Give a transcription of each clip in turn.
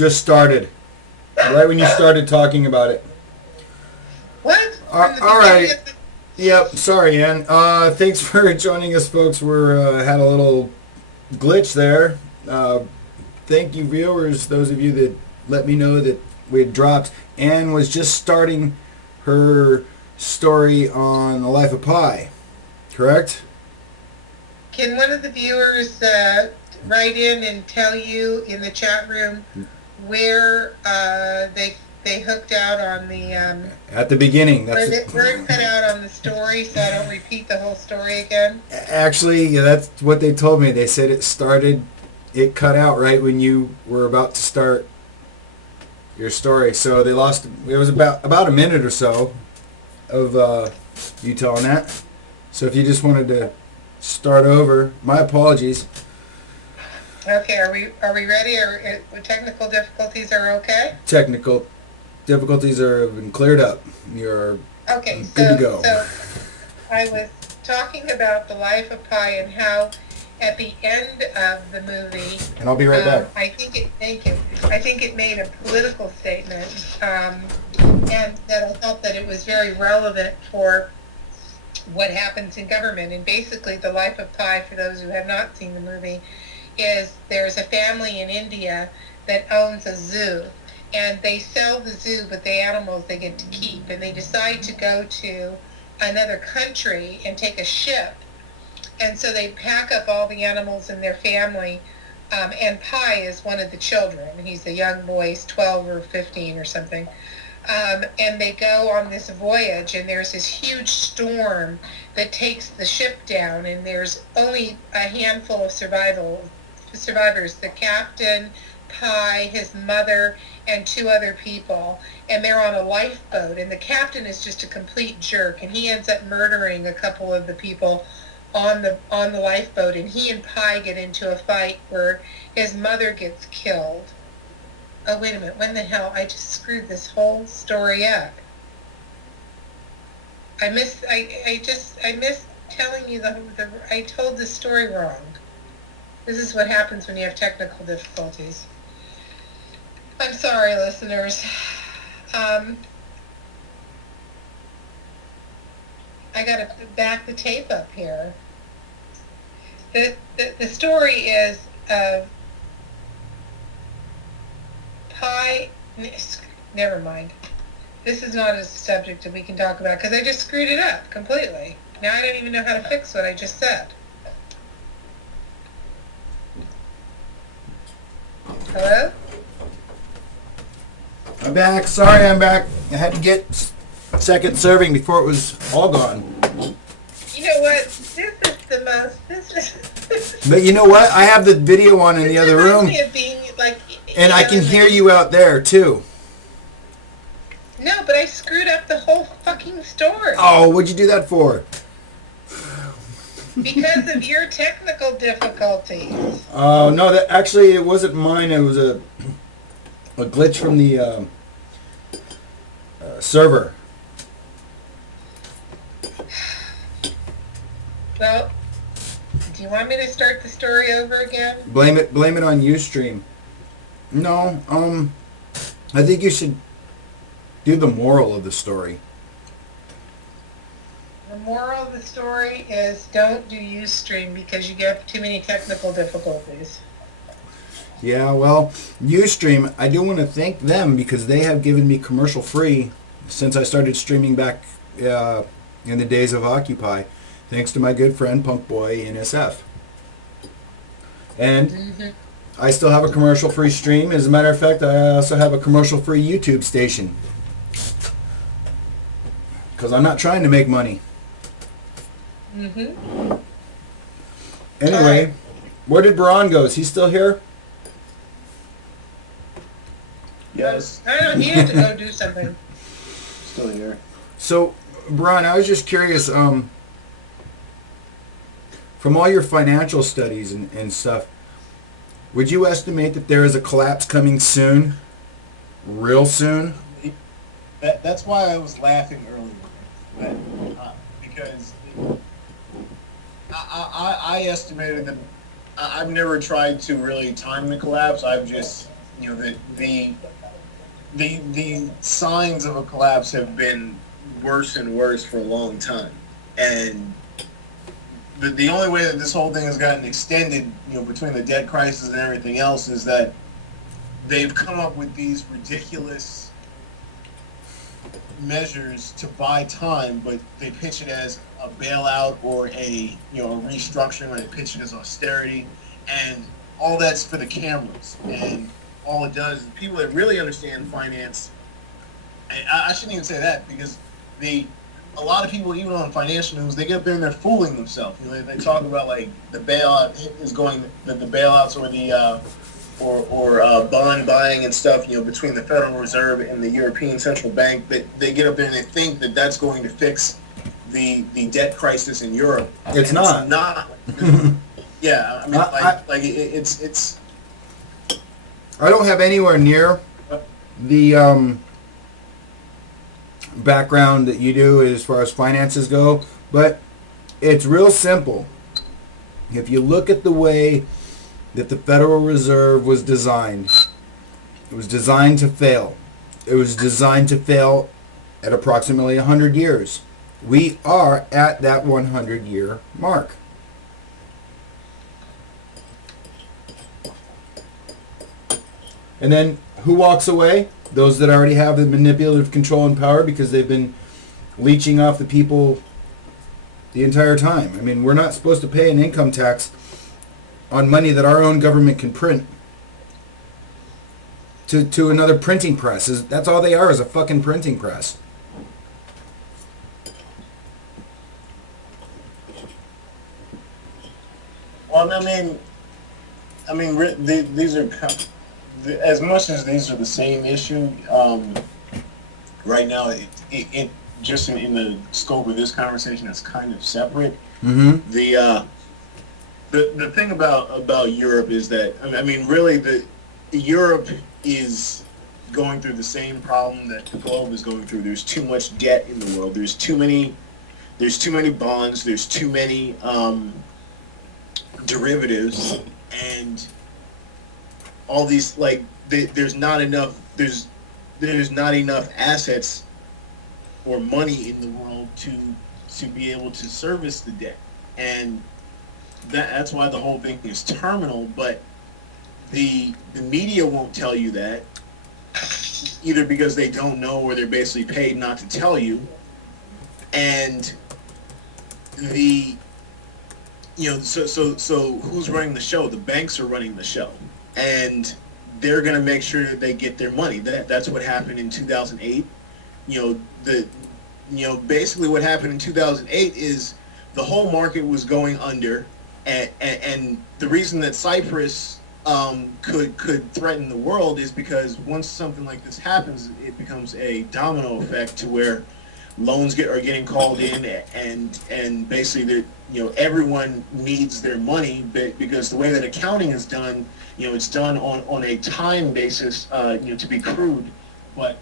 just started. Right when you started talking about it. What? All right. Yep. Sorry, Ann. Thanks for joining us, folks. We're had a little glitch there. Thank you, viewers. Those of you that let me know that we had dropped. Ann was just starting her story on the life of Pi. Correct? Can one of the viewers write in and tell you in the chat room where they hooked out on the At the beginning. where it cut out on the story, so I don't repeat the whole story again? Actually, yeah, that's what they told me. They said it cut out right when you were about to start your story. So they lost. It was about a minute or so of you telling that. So if you just wanted to start over, my apologies. Okay, are we ready? Technical difficulties are okay? Technical difficulties have been cleared up. You're okay. Good to go. So I was talking about the life of Pi and how at the end of the movie, and I'll be right back. Thank you. I think it made a political statement, and that I thought that it was very relevant for what happens in government. And basically, the life of Pi, for those who have not seen the movie, is there's a family in India that owns a zoo, and they sell the zoo, but the animals they get to keep, and they decide to go to another country and take a ship. And so they pack up all the animals in their family, and Pi is one of the children. He's a young boy, he's 12 or 15 or something. And they go on this voyage, and there's this huge storm that takes the ship down, and there's only a handful of survivors, the captain, Pi, his mother, and 2 other people, and they're on a lifeboat, and the captain is just a complete jerk, and he ends up murdering a couple of the people on the lifeboat, and he and Pi get into a fight where his mother gets killed. Oh, wait a minute, when the hell? I just screwed this whole story up. I missed telling you I told the story wrong. This is what happens when you have technical difficulties. I'm sorry, listeners. I got to back the tape up here. The story is of Pi. Never mind. This is not a subject that we can talk about because I just screwed it up completely. Now I don't even know how to fix what I just said. Hello? I'm back. Sorry, I'm back. I had to get second serving before it was all gone. You know what? This is the most. This is. But you know what? I have the video on in the other room, being, like, and I can hear you out there too. No, but I screwed up the whole fucking story. Oh, what'd you do that for? Because of your technical difficulties. Oh no, that actually it wasn't mine. It was a glitch from the server. Well, do you want me to start the story over again? Blame it on Ustream. No, I think you should do the moral of the story. The moral of the story is don't do Ustream because you get too many technical difficulties. Yeah, well, Ustream, I do want to thank them because they have given me commercial free since I started streaming back in the days of Occupy, thanks to my good friend Punk Boy NSF. And I still have a commercial free stream. As a matter of fact, I also have a commercial free YouTube station because I'm not trying to make money. Anyway, right. Where did Braun go? Is he still here? Yes. I don't know, he had to go do something. Still here. So, Braun, I was just curious, from all your financial studies and stuff, would you estimate that there is a collapse coming soon? Real soon? That's why I was laughing earlier. Because I estimated that I've never tried to really time the collapse. I've just you know, the signs of a collapse have been worse and worse for a long time, and the only way that this whole thing has gotten extended, you know, between the debt crisis and everything else, is that they've come up with these ridiculous measures to buy time, but they pitch it as a bailout or a, you know, a restructuring, or they pitch it as austerity, and all that's for the cameras. And all it does is people that really understand finance, and I shouldn't even say that, because a lot of people, even on financial news, they get up there and they're fooling themselves. You know, they talk about like the bailout is going, the bailouts or the bond buying and stuff, you know, between the Federal Reserve and the European Central Bank, that they get up there and they think that that's going to fix the debt crisis in Europe. It's not. It's not. Yeah, I mean, it's. I don't have anywhere near the background that you do as far as finances go, but it's real simple. If you look at the way that the Federal Reserve was designed, it was designed to fail. It was designed to fail at approximately 100 years. We are at that 100-year mark. And then who walks away? Those that already have the manipulative control and power, because they've been leeching off the people the entire time. I mean, we're not supposed to pay an income tax on money that our own government can print to another printing press. That's all they are, is a fucking printing press. Well, I mean, these are, as much as these are the same issue, right now, it just in the scope of this conversation, it's kind of separate. Mm-hmm. The thing about Europe is that, I mean, really, Europe is going through the same problem that the globe is going through. There's too much debt in the world. There's too many bonds. There's too many derivatives, and all these, like, there's not enough assets or money in the world to be able to service the debt, and that's why the whole thing is terminal. But the media won't tell you that, either because they don't know, or they're basically paid not to tell you. And so who's running the show? The banks are running the show, and they're going to make sure that they get their money. That's what happened in 2008. Basically what happened in 2008 is the whole market was going under, and the reason that Cyprus could threaten the world is because once something like this happens, it becomes a domino effect to where loans are getting called in, and basically everyone needs their money, because the way that accounting is done, it's done on a time basis, to be crude, but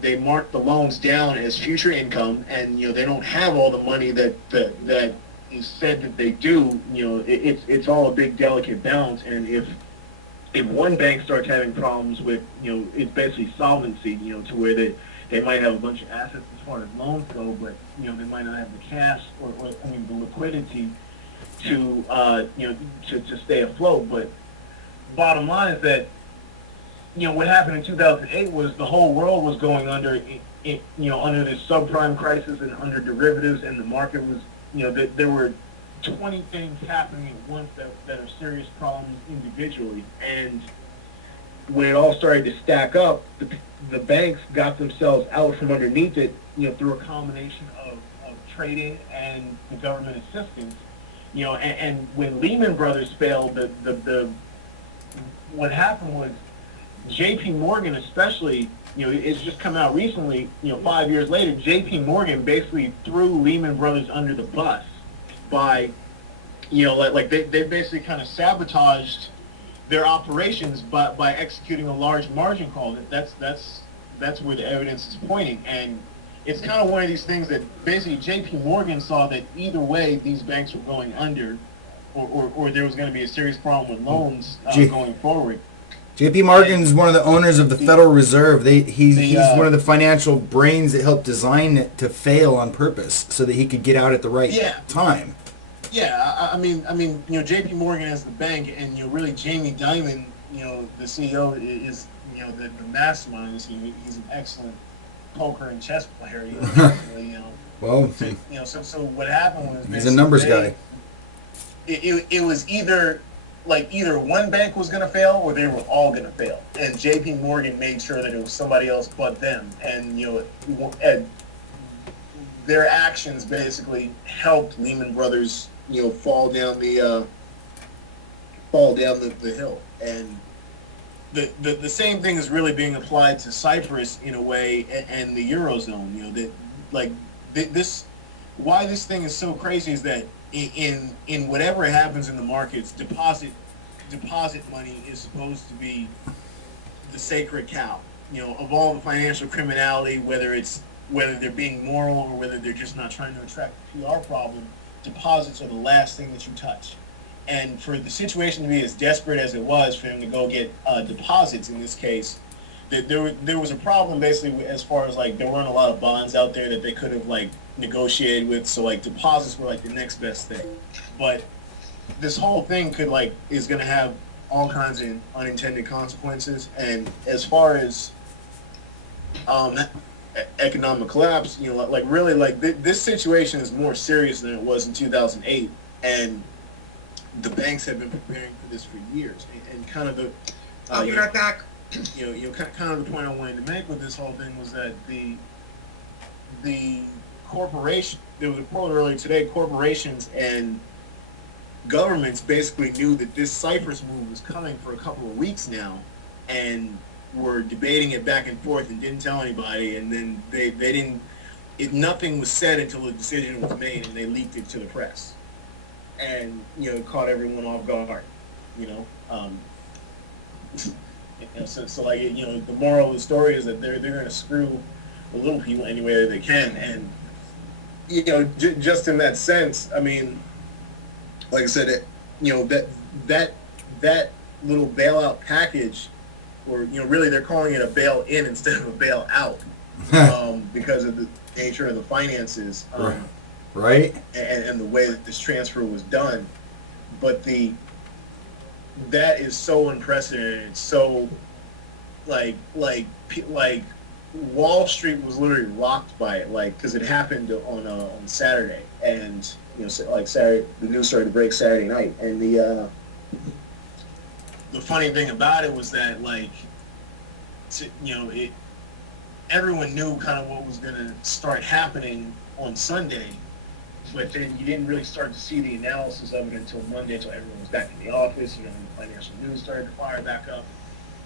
they mark the loans down as future income, and they don't have all the money that is said that they do. It's all a big delicate balance, and if one bank starts having problems with, it's basically solvency, to where they might have a bunch of assets as far as loans go, but they might not have the cash or the liquidity to stay afloat. But bottom line is that what happened in 2008 was the whole world was going under under this subprime crisis and under derivatives, and the market was that there were 20 things happening at once that are serious problems individually, and when it all started to stack up, the banks got themselves out from underneath it, through a combination of trading and the government assistance, and when Lehman Brothers failed, what happened was J.P. Morgan, especially, it's just come out recently, 5 years later, J.P. Morgan basically threw Lehman Brothers under the bus by, they basically kind of sabotaged their operations by executing a large margin call. That's where the evidence is pointing, and it's kind of one of these things that basically J.P. Morgan saw that either way these banks were going under, or there was going to be a serious problem with loans going forward. J.P. Morgan's one of the owners of the Federal Reserve. He's one of the financial brains that helped design it to fail on purpose so that he could get out at the right time. Yeah, I mean, J.P. Morgan as the bank, and really Jamie Dimon, the CEO is the mastermind. He's an excellent poker and chess player. Well, so what happened was he's a numbers guy. It was either one bank was going to fail or they were all going to fail, and J.P. Morgan made sure that it was somebody else but them, and their actions basically helped Lehman Brothers fall down the hill. And the same thing is really being applied to Cyprus in a way, and the Eurozone. Why this thing is so crazy is that in whatever happens in the markets, deposit money is supposed to be the sacred cow. Of all the financial criminality, whether they're being moral or whether they're just not trying to attract a PR problem, deposits are the last thing that you touch. And for the situation to be as desperate as it was for them to go get deposits in this case, there was a problem basically as far as there weren't a lot of bonds out there that they could have negotiated with, so deposits were the next best thing. But this whole thing is going to have all kinds of unintended consequences. And as far as economic collapse, this situation is more serious than it was in 2008, and the banks have been preparing for this for years. And kind of the I'll be right back. Kind of the point I wanted to make with this whole thing was that the corporation, there was a quote earlier today, corporations and governments basically knew that this Cyprus move was coming for a couple of weeks now, and were debating it back and forth and didn't tell anybody, and then they didn't, nothing was said until the decision was made, and they leaked it to the press, and caught everyone off guard. So the moral of the story is that they're going to screw the little people any way that they can. And just in that sense, I mean, like I said, that little bailout package, or really they're calling it a bail-in instead of a bail-out, because of the nature of the finances, right, and the way that this transfer was done. But that is so unprecedented. It's so like Wall Street was literally rocked by it, because it happened on Saturday, and Saturday, the news started to break Saturday night, and the funny thing about it was that everyone knew kind of what was going to start happening on Sunday, but then you didn't really start to see the analysis of it until Monday, until everyone was back in the office, and the financial news started to fire back up.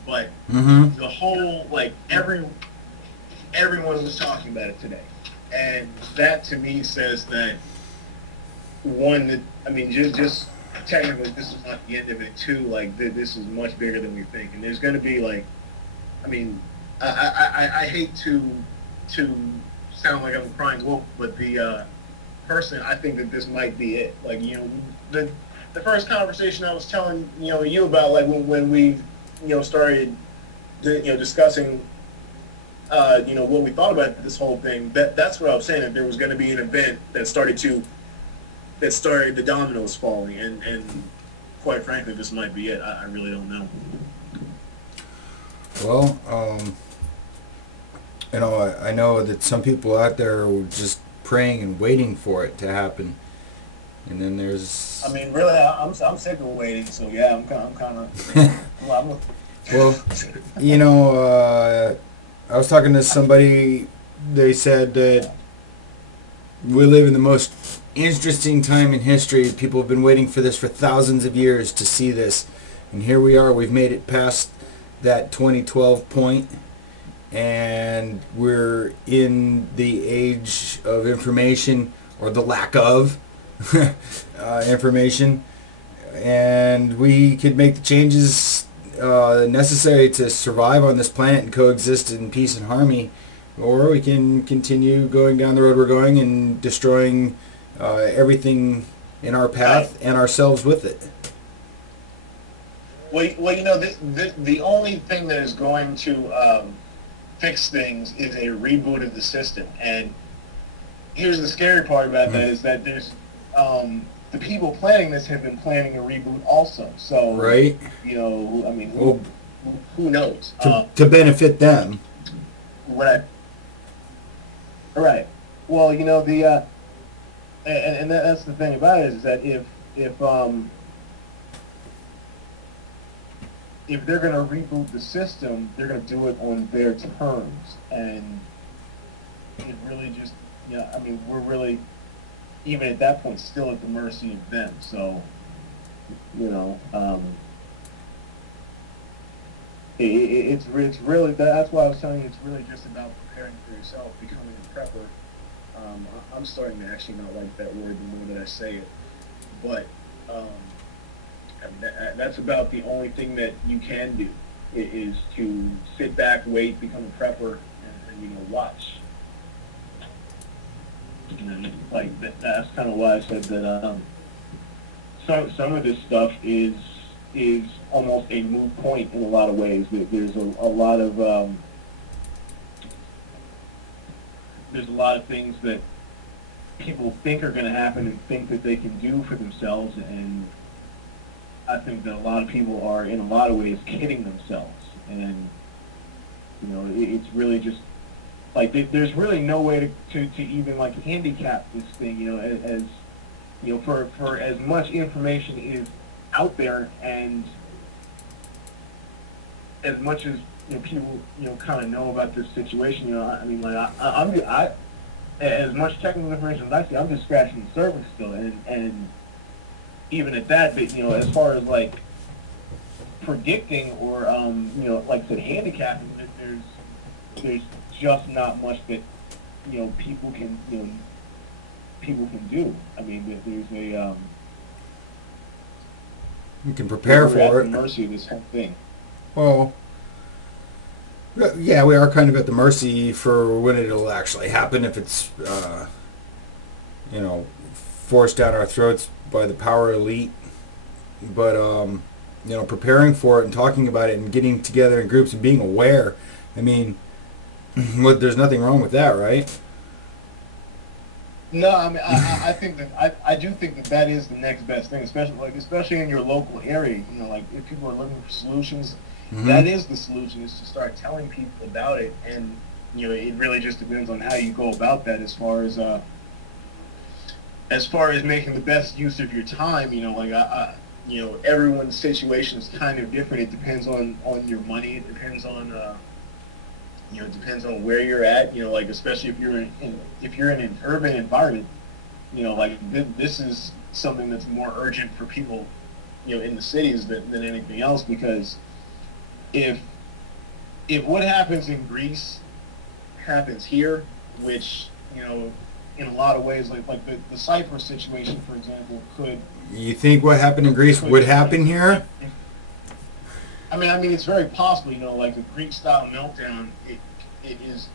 But the whole, everyone was talking about it today. And that to me says that, one, just technically this is not the end of it. Two, this is much bigger than we think. And there's going to be, I hate to sound like I'm a crying wolf, but person, I think that this might be it. The first conversation I was telling you about, when we started discussing what we thought about this whole thing, that's what I was saying, that there was going to be an event that started the dominoes falling, and quite frankly, this might be it. I really don't know. Well, I know that some people out there are just praying and waiting for it to happen, and then there's. Really, I'm sick of waiting. So yeah, I'm kind of. Well, I was talking to somebody. They said that we live in the most interesting time in history. People have been waiting for this for thousands of years to see this, and here we are. We've made it past that 2012 point, and we're in the age of information, or the lack of information, and we could make the changes necessary to survive on this planet and coexist in peace and harmony, or we can continue going down the road we're going and destroying everything in our path and ourselves with it. Well, the only thing that is going to fix things is a reboot of the system. And here's the scary part about that is that there's the people planning this have been planning a reboot also. So, right? I mean, who knows? To benefit them. Right. Right. Well, that's the thing about it is that if they're going to reboot the system, they're going to do it on their terms, and it really just, I mean, we're really, even at that point, still at the mercy of them. So, it's really, that's why I was telling you, it's really just about preparing for yourself, becoming a prepper. I'm starting to actually not like that word the more that I say it, but I mean, that's about the only thing that you can do is to sit back, wait, become a prepper, and watch. Like that's kind of why I said that some of this stuff is almost a moot point in a lot of ways. There's a lot of things that people think are going to happen and think that they can do for themselves, and I think that a lot of people are, in a lot of ways, kidding themselves. And, it's really just, like, there's really no way to even, like, handicap this thing, as for as much information is out there, and as much as, people, kind of know about this situation, I mean, like, I as much technical information as I see, I'm just scratching the surface still, and even at that, but, as far as like predicting or like I said, handicapping, there's just not much that people can do. I mean, there's a you can prepare for it. We're at the mercy of this whole thing. Well, yeah, we are kind of at the mercy for when it'll actually happen. If it's forced down our throats by the power elite, but preparing for it and talking about it and getting together in groups and being aware. I mean, there's nothing wrong with that, right? No, I mean, I think that I do think that is the next best thing, especially in your local area. Like if people are looking for solutions, that is the solution, is to start telling people about it, and it really just depends on how you go about that as far as making the best use of your time. Everyone's situation is kind of different. It depends on your money. It depends on depends on where you're at. Like especially if you're in an urban environment. This is something that's more urgent for people in the cities than anything else, because if what happens in Greece happens here, which in a lot of ways, like the Cyprus situation, for example, could. You think what happened in Greece would happen here? I mean, it's very possible. Like a Greek-style meltdown. It is,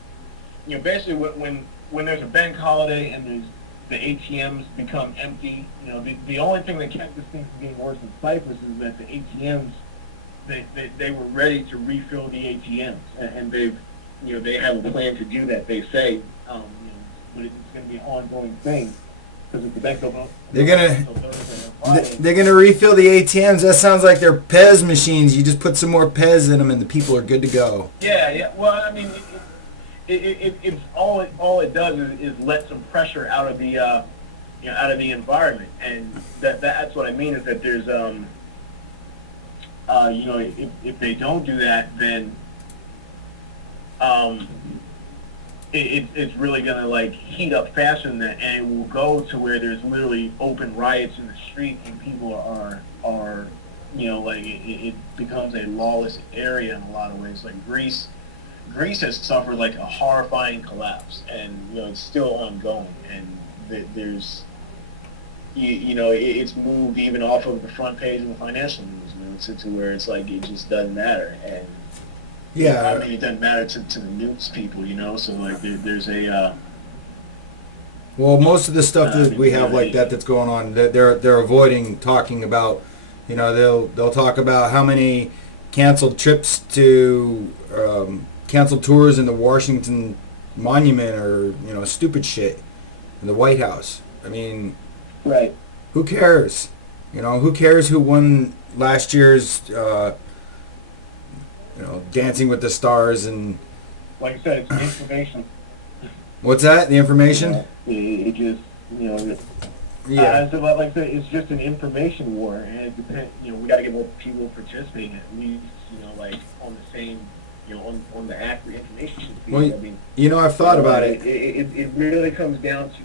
basically when there's a bank holiday and the ATMs become empty. The only thing that kept this thing from being worse in Cyprus is that the ATMs, they were ready to refill the ATMs, and they have a plan to do that. They say. But it's going to be an ongoing thing, because if the bank don't, they're gonna refill the ATMs. That sounds like they're Pez machines. You just put some more Pez in them, and the people are good to go. Yeah. Well, I mean, it's all it does is let some pressure out of the out of the environment, and that's what I mean is that there's if they don't do that, then it's really gonna like heat up faster than that, and it will go to where there's literally open riots in the street, and people are like it becomes a lawless area in a lot of ways. Like Greece has suffered like a horrifying collapse, and it's still ongoing, and there's it's moved even off of the front page of the financial news, to where it's like it just doesn't matter. And yeah, I mean, it doesn't matter to the news people, so like there's a well, most of the stuff that we have like that's going on, they're avoiding talking about They'll talk about how many canceled trips to canceled tours in the Washington Monument or stupid shit in the White House. I mean, Right. who cares? Who cares who won last year's Dancing with the Stars and Like I said, it's information. what's that? The information? It just, Yeah. so like I said, it's just an information war, and it depends. We got to get more people participating at least, like on the same, on the accurate information feed. Well, I mean, I've thought about it. It really comes down to,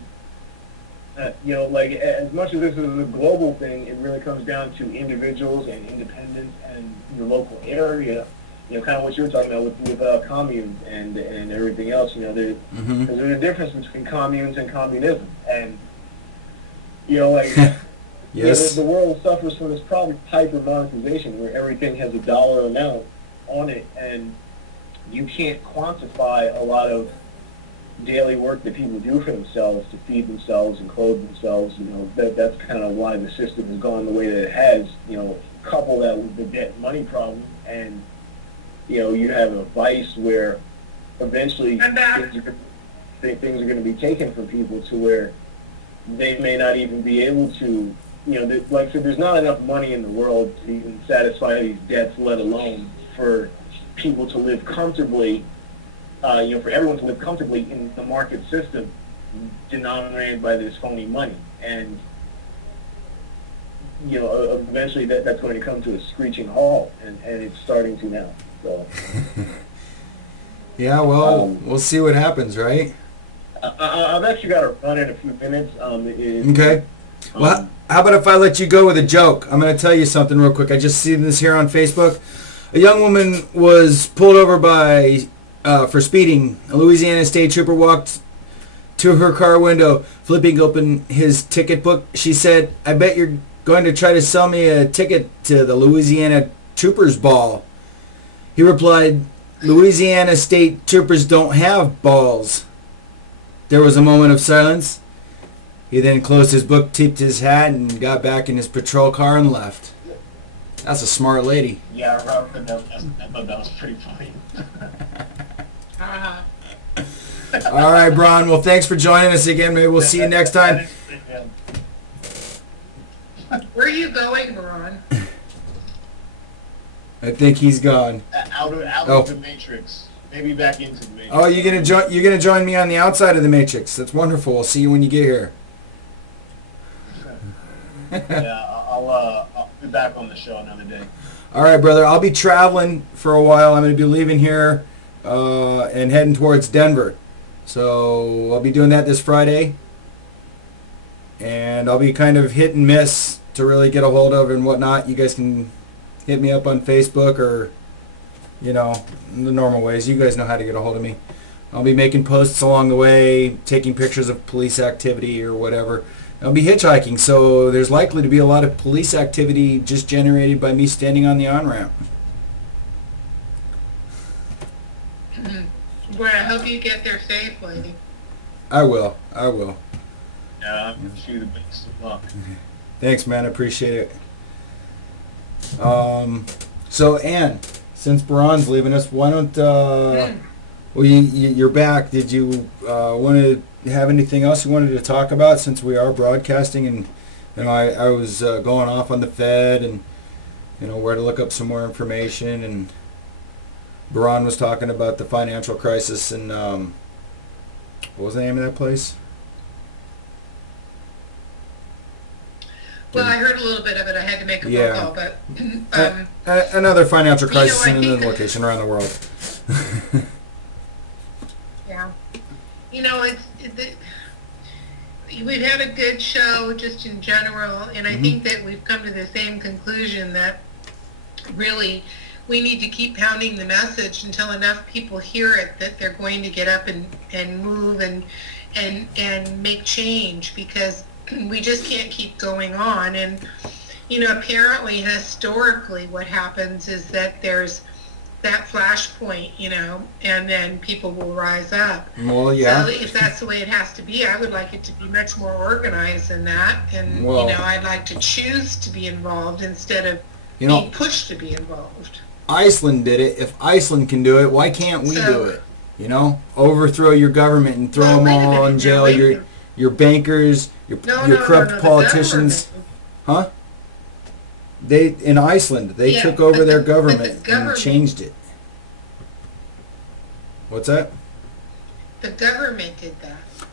like as much as this is a global thing, it really comes down to individuals and independents and the local area. Kind of what you were talking about with communes and everything else. There's a difference between communes and communism, and Yes. the world suffers from this problem of hyper monetization, where everything has a dollar amount on it, and you can't quantify a lot of daily work that people do for themselves to feed themselves and clothe themselves. That's kind of why the system has gone the way that it has. Couple that with the debt money problem, and you have a vice where eventually things are going to be taken from people to where they may not even be able to, like I said, there's not enough money in the world to even satisfy these debts, let alone for people to live comfortably, for everyone to live comfortably in the market system denominated by this phony money. And, eventually that's going to come to a screeching halt, and it's starting to now. So. Yeah, well, we'll see what happens, right? I've actually got to run in a few minutes. Okay. Well, how about if I let you go with a joke? I'm going to tell you something real quick. I just seen this here on Facebook. A young woman was pulled over for speeding. A Louisiana state trooper walked to her car window, flipping open his ticket book. She said, "I bet you're going to try to sell me a ticket to the Louisiana Troopers Ball." He replied, "Louisiana state troopers don't have balls." There was a moment of silence. He then closed his book, tipped his hat, and got back in his patrol car and left. That's a smart lady. Yeah, I thought that was pretty funny. All right, Bron. Well, thanks for joining us again. Maybe we'll see you next time. Where are you going, Ron? I think he's gone. Out of the Matrix. Maybe back into the Matrix. Oh, you're gonna join me on the outside of the Matrix. That's wonderful. We'll see you when you get here. Yeah, I'll be back on the show another day. All right, brother. I'll be traveling for a while. I'm going to be leaving here and heading towards Denver. So I'll be doing that this Friday. And I'll be kind of hit and miss to really get a hold of and whatnot. You guys can hit me up on Facebook or, the normal ways. You guys know how to get a hold of me. I'll be making posts along the way, taking pictures of police activity or whatever. I'll be hitchhiking, so there's likely to be a lot of police activity just generated by me standing on the on-ramp. Well, I hope you get there safely. I will. Yeah, I wish you the best of luck. Thanks, man. I appreciate it. So, Ann, since Baron's leaving us, why don't... Well, you're back. Did you want to have anything else you wanted to talk about since we are broadcasting? And I was going off on the Fed and where to look up some more information. And Baron was talking about the financial crisis and what was the name of that place? Well, I heard a little bit of it. I had to make a phone call, but another financial crisis I in think another location around the world. yeah, we've had a good show just in general, and I think that we've come to the same conclusion that really we need to keep pounding the message until enough people hear it that they're going to get up and move and make change, because we just can't keep going on. And apparently historically what happens is that there's that flashpoint, and then people will rise up. Well, yeah. So if that's the way it has to be, I would like it to be much more organized than that. And, Well, I'd like to choose to be involved instead of you know, being pushed to be involved. Iceland did it. If Iceland can do it, why can't we do it? Overthrow your government and throw Well, them wait a all minute, in jail. wait a minute. Your bankers, your corrupt the politicians. government. Huh? In Iceland, they Yeah, took over but their the- but the government and government- changed it. What's that? The government did that.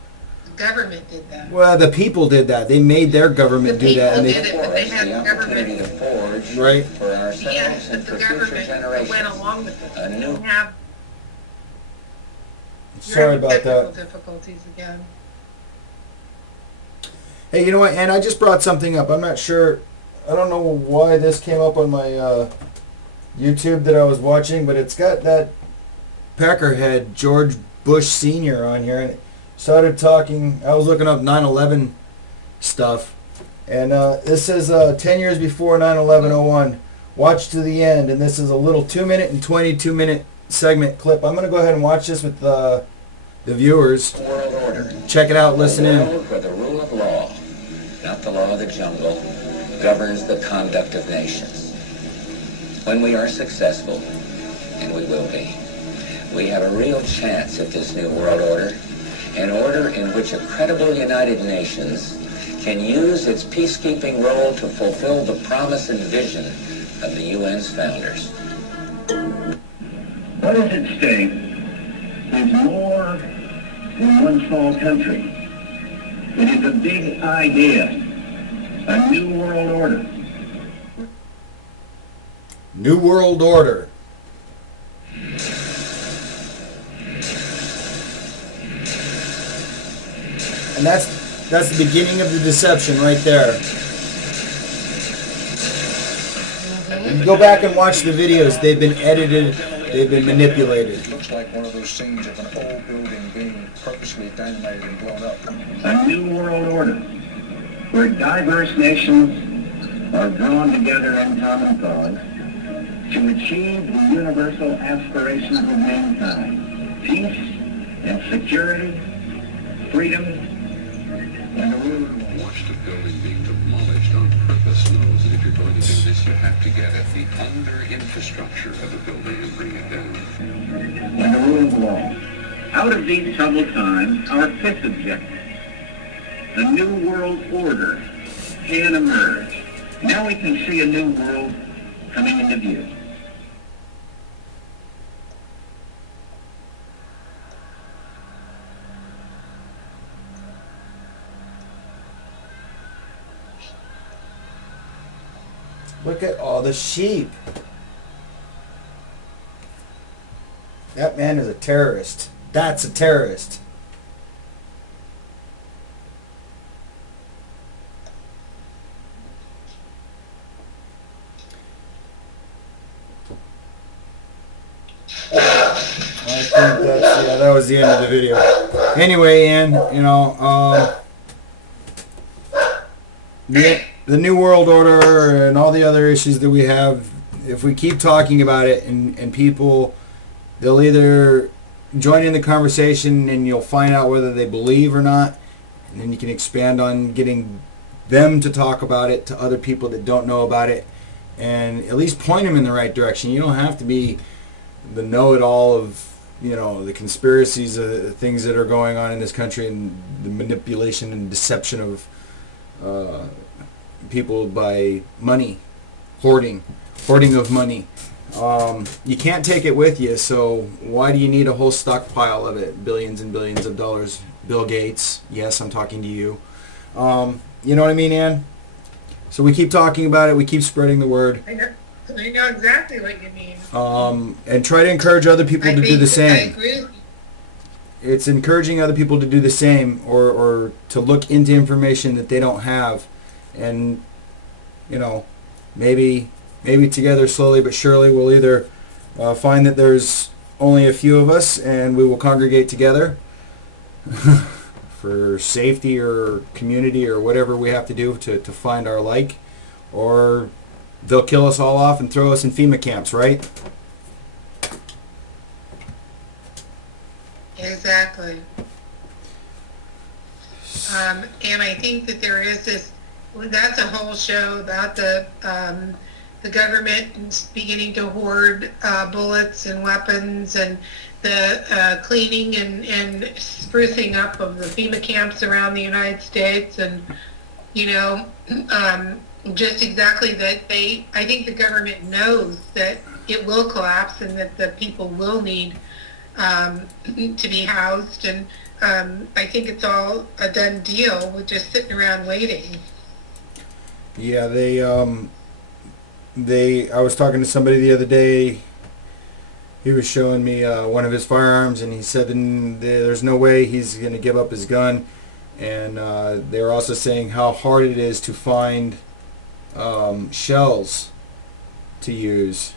The government did that. Well, the people did that. They made their government The do that, and people they did it, but they had the opportunity to government. forge right. for ourselves Yes, and but for the future government generations. went along with it. A We new don't have Sorry about technical that. difficulties again. Hey, you know what? And I just brought something up. I'm not sure. I don't know why this came up on my YouTube that I was watching, but it's got that peckerhead George Bush Sr. on here, and it started talking. I was looking up 9/11 stuff, and this is 10 years before 9/11/01. Watch to the end, and this is a little 2-minute and 22-minute segment clip. I'm going to go ahead and watch this with the viewers. world order. Check it out. Listen A in. world where the rule of law, not the law of the jungle, governs the conduct of nations. When we are successful, and we will be, we have a real chance at this new world order, an order in which a credible United Nations can use its peacekeeping role to fulfill the promise and vision of the UN's founders. What is at stake is more than one small country. It is a big idea, a new world order. New World Order. And that's the beginning of the deception right there. You can go back and watch the videos. They've been edited. They've been manipulated. It looks like one of those scenes of an old building being purposely dynamited and blown up. A new world order where diverse nations are drawn together in common cause to achieve the universal aspirations of mankind: peace and security, freedom, and the rule of law. Watched a building being demolished on purpose knows that if you're going to do this, you have to get at the under-infrastructure of the building and bring it down. And the rule of law. Out of these troubled times, our fifth objective, a new world order, can emerge. Now we can see a new world coming into view. Look at all the sheep. That man is a terrorist. That's a terrorist. I think that was the end of the video. Anyway, Ann, the New World Order and all the other issues that we have, if we keep talking about it and people, they'll either join in the conversation and you'll find out whether they believe or not, and then you can expand on getting them to talk about it to other people that don't know about it, and at least point them in the right direction. You don't have to be the know-it-all of the conspiracies, things that are going on in this country, and the manipulation and deception of people by money, hoarding of money. You can't take it with you, so why do you need a whole stockpile of it? Billions and billions of dollars. Bill Gates, yes, I'm talking to you. You know what I mean, Ann? So we keep talking about it, we keep spreading the word. I know exactly what you mean. And try to encourage other people to do the I same. agree with you. It's encouraging other people to do the same, or to look into information that they don't have, and maybe together, slowly but surely, we'll either find that there's only a few of us and we will congregate together for safety or community or whatever we have to do to find our like, or they'll kill us all off and throw us in FEMA camps, right? Exactly. And I think that there is this, that's a whole show about the government beginning to hoard bullets and weapons, and the cleaning and sprucing up of the FEMA camps around the United States, and, you know, just exactly that I think the government knows that it will collapse and that the people will need to be housed, and I think it's all a done deal with just sitting around waiting. Yeah, I was talking to somebody the other day. He was showing me one of his firearms, and he said there's no way he's going to give up his gun. And they were also saying how hard it is to find shells to use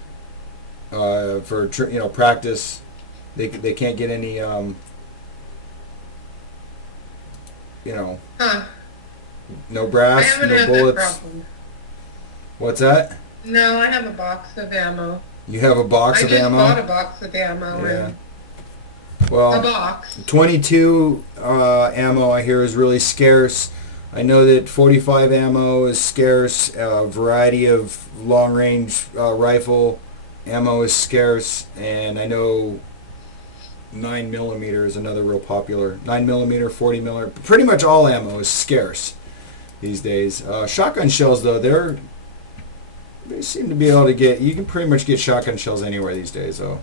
for practice. They can't get any no brass, no bullets. What's that? No, I have a box of ammo. You have a box of ammo? I just bought a box of ammo. Yeah. Well, a box. 22 ammo I hear is really scarce. I know that 45 ammo is scarce. A variety of long-range rifle ammo is scarce, and I know 9mm is another real popular. 9mm, 40mm, pretty much all ammo is scarce these days. Shotgun shells, though, they seem to be able to get. You can pretty much get shotgun shells anywhere these days, though.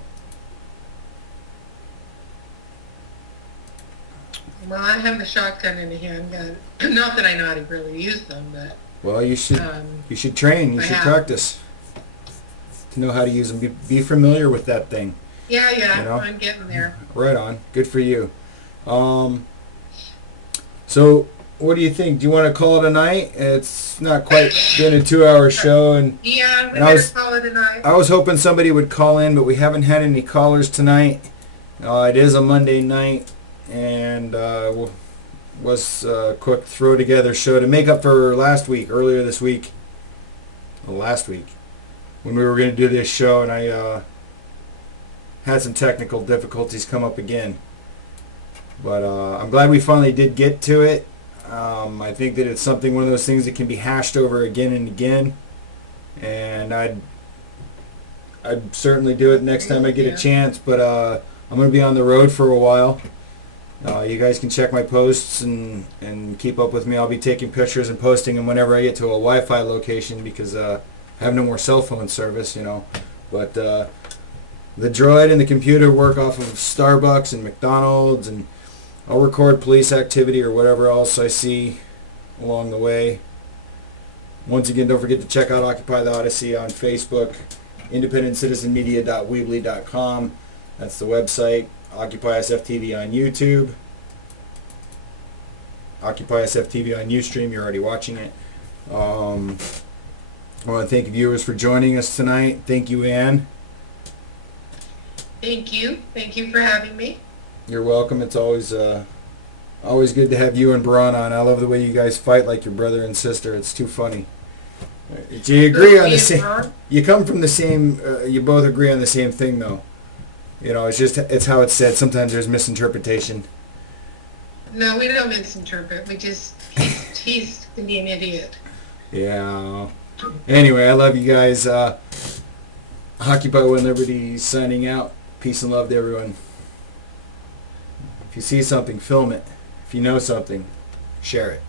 Well, I have a shotgun and a handgun. Not that I know how to really use them, but. Well, you should train. You should practice to know how to use them. Be familiar with that thing. Yeah, I'm getting there. Right on. Good for you. So, what do you think? Do you want to call it a night? It's not quite been a 2-hour show, and yeah, we better call it a night. I was hoping somebody would call in, but we haven't had any callers tonight. It is a Monday night, and was a quick throw together show to make up for earlier this week, last week, when we were going to do this show, and I had some technical difficulties come up again. But I'm glad we finally did get to it. I think that it's one of those things that can be hashed over again and again, and I'd certainly do it next time I get a chance. But I'm going to be on the road for a while. You guys can check my posts and keep up with me. I'll be taking pictures and posting them whenever I get to a Wi-Fi location, because I have no more cell phone service, But the Droid and the computer work off of Starbucks and McDonald's, and I'll record police activity or whatever else I see along the way. Once again, don't forget to check out Occupy the Odyssey on Facebook, independentcitizenmedia.weebly.com. That's the website. OccupySFTV on YouTube. OccupySFTV on Ustream. You're already watching it. I want to thank viewers for joining us tonight. Thank you, Ann. Thank you. Thank you for having me. You're welcome. It's always good to have you and Braun on. I love the way you guys fight like your brother and sister. It's too funny. Do you agree on the same? You come from the same. You both agree on the same thing, though. It's how it's said. Sometimes there's misinterpretation. No, we don't misinterpret. We just he's can be an idiot. Yeah. Anyway, I love you guys. Occupy One Liberty signing out. Peace and love to everyone. If you see something, film it. If you know something, share it.